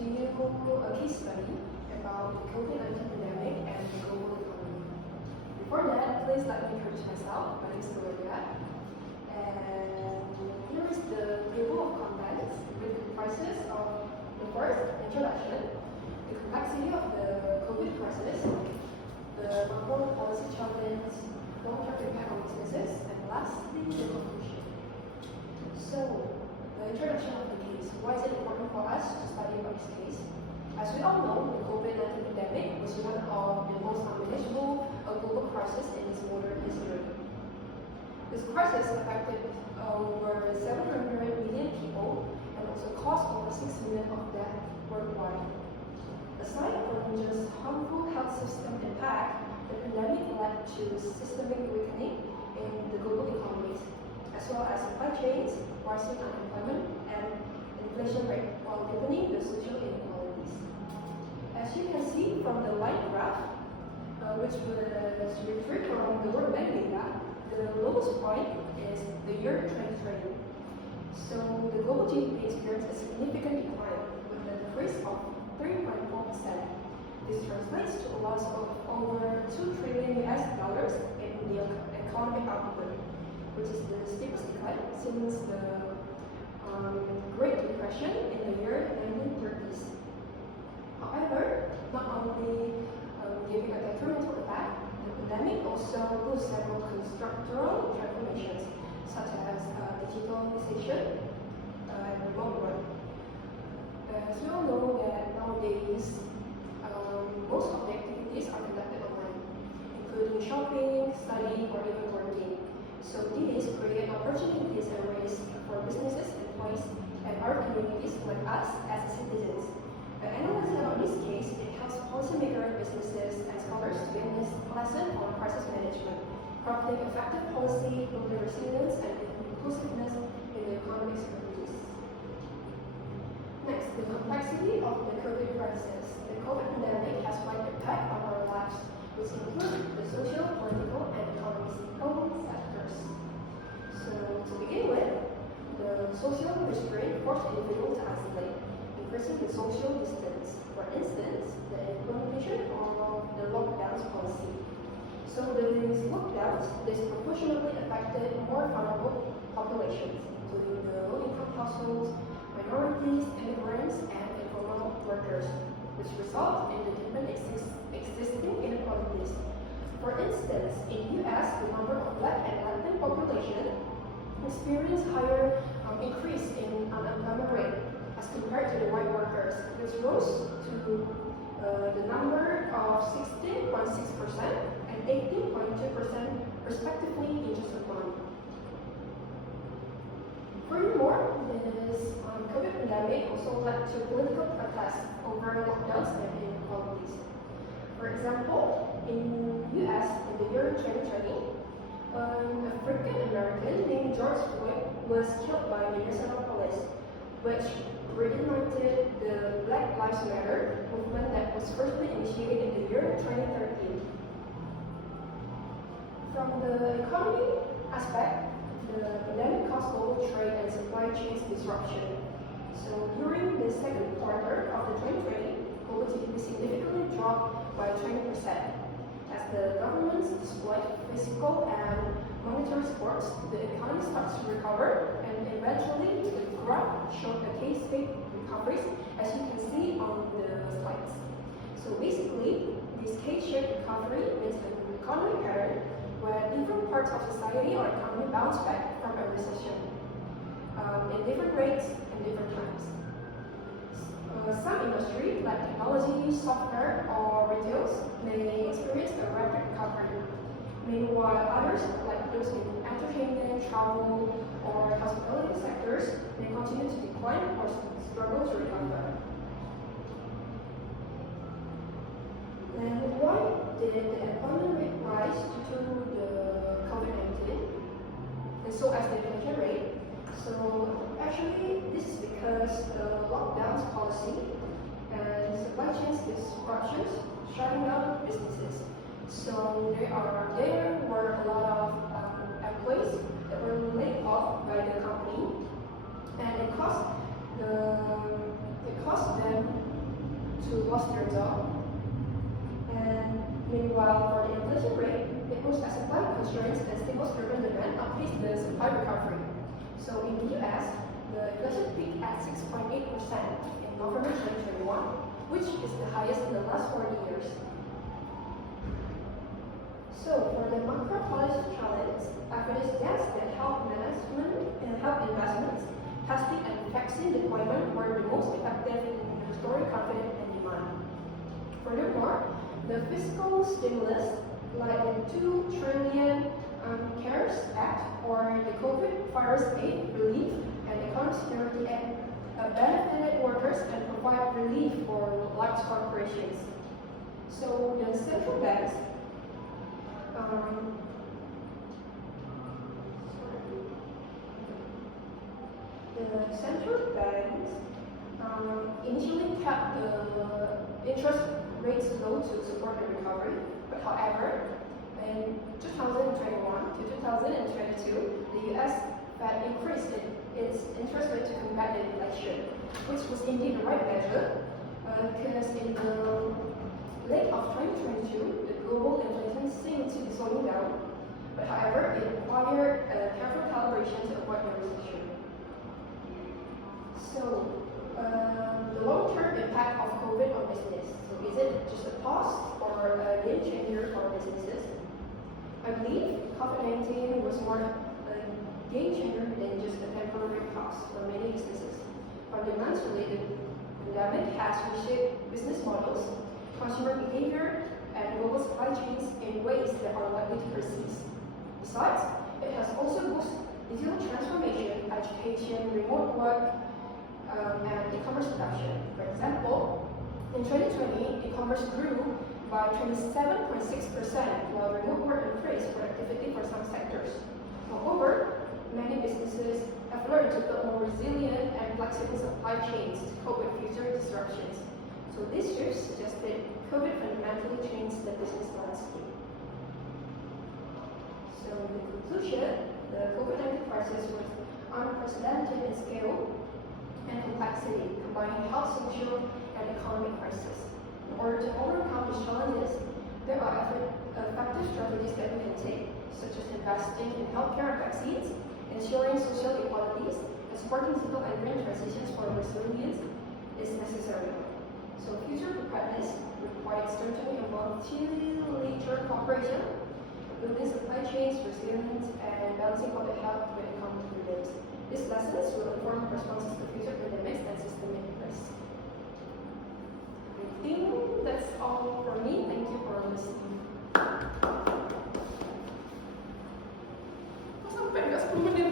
a case study about the COVID-19 pandemic and the global economy. Before that, please let me introduce myself. My name is Gloria, and here is the table of contents which comprises of the first, introduction, the complexity of the COVID crisis, the macro policy challenge, long-term impact on businesses, and lastly, the conclusion. So, the introduction of the case. Why is it important for us to study about this case? As we all know, the COVID-19 pandemic was one of the most unmanageable global crises in its modern history. This crisis affected over 700 million people and also caused over 6 million of deaths worldwide. Aside from just harmful health system impact, the pandemic led to systemic weakening in the global economies, as well as supply chains, rising unemployment, and inflation rate, while deepening the social inequalities. As you can see from the line graph, which was retrieved from the World Bank data, the lowest point is the year 2020. So the global GDP experienced a significant decline with a decrease of 3.4%. This translates to a loss of over $2 trillion in the economic output, which is the steepest decline since the Great Depression in the year 1930s. However, not only giving a detrimental effect, the pandemic also caused several structural transformations, such as digitalization and remote work. As we all know that nowadays, most of the activities are conducted online, including shopping, studying, or even working. So these create opportunities and risks for businesses, employees, and our communities like us as citizens. Analyzing about this case, it helps policymakers, businesses, and scholars to gain this lesson on crisis management, crafting effective policy, building resilience, and inclusiveness in the economic strategies. Next, the complexity of the COVID crisis. The COVID pandemic has wide impact on our lives, which include the social, political, and economic sectors. So, to begin with, the social restraint forced individuals to isolate, increasing the social distance. For instance, the implementation of the lockdowns policy. So these lockdowns disproportionately affected more vulnerable populations, including the low-income households, minorities, immigrants, and informal workers, which result in the different existing inequalities. For instance, in US, the number of Black and Latin population experienced higher increase in unemployment rate as compared to the white workers, which rose to the number of 16.6% and 18.2% respectively in just a month. Furthermore, this COVID pandemic also led to political protests over lockdowns and inequalities. For example, in US in the year 2020, an African American named George Floyd was killed by Minnesota police, which reignited the Black Lives Matter movement that was firstly initiated in the year 2013. From the economy aspect, the pandemic caused global trade and supply chain disruption. So during the second quarter of the 2020, global GDP significantly dropped by 20%. As the governments deployed fiscal and monetary supports, the economy starts to recover, and eventually the graph showed a K-shaped recovery, as you can see on the slides. So basically, this K-shaped recovery means an economy pattern where different parts of society or economy bounce back from a recession in different rates and different times. Some industries like technology, software, or retail may experience a rapid recovery. Meanwhile, others like those in entertainment, travel, or hospitality sectors may continue to decline or struggle to recover. And why did the employment rate rise due to the COVID-19? And so as the inflation rate. So actually, this is because the lockdowns policy and supply chain disruptions shutting down businesses. So there were a lot of employees that were laid off by the company, and it cost them assurance and stable driven demand outpaced the supply recovery. So in the US, the inflation peaked at 6.8% in November 2021, which is the highest in the last 40 years. So for the macro policy challenge, evidence suggests that health management and health investments, testing and vaccine deployment were the most effective in restoring confidence and demand. Furthermore, the fiscal stimulus, like the 2 trillion CARES Act or the COVID virus aid relief and economic security act, benefited workers and provide relief for large corporations. So the central banks initially kept the interest rates low to support the recovery, but however, in 2021 to 2022, the US Fed increased its interest rate to combat the inflation, which was indeed the right measure, because in the late of 2022, the global inflation seemed to be slowing down, but however, it required careful calibration to avoid the recession. So, the long-term impact of COVID on business. So, is it just a pause or a game changer for businesses? I believe COVID-19 was more a game changer than just a temporary pause for many businesses. Fundamentally, the pandemic has reshaped business models, consumer behavior, and global supply chains in ways that are likely to persist. Besides, it has also boosted digital transformation, education, remote work, and e-commerce adoption. For example, in 2020, e-commerce grew by 27.6%, while remote work increased productivity for some sectors. Moreover, many businesses have learned to build more resilient and flexible supply chains to cope with future disruptions. So these shifts suggest that COVID fundamentally changed the business landscape. So in conclusion, the COVID-19 crisis was unprecedented in scale and complexity, combining health, social, and economic crisis. In order to overcome these challenges, there are effective strategies that we can take, such as investing in healthcare and vaccines, ensuring social equalities, and supporting civil and green transitions for resilience is necessary. So future preparedness requires strengthening of multilateral cooperation, building supply chains, resilience, and balancing public health with economic freedoms. These lessons will inform responses to future pandemics and systemic risks. I think that's all for me. Thank you for listening. Sampai nggak 10 menit.